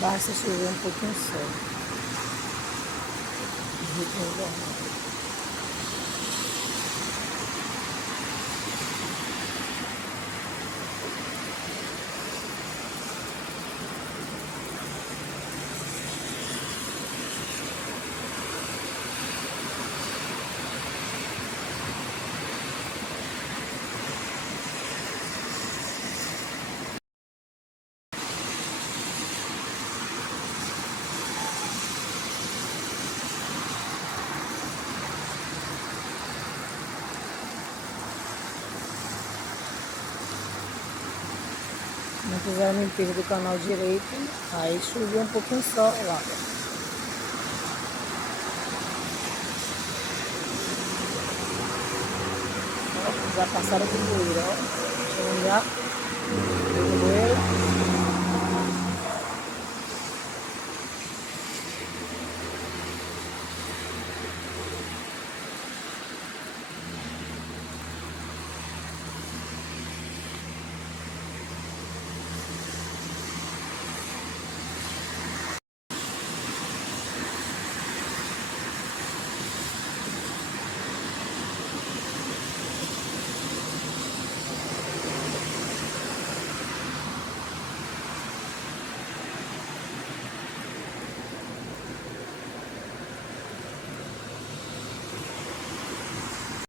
Basta chover um pouquinho só. Ritmo normal. Não fizeram a limpeza do canal direito, aí choveu um pouquinho só lá. Ó, já passaram de poeira, ó. Deixa eu olhar.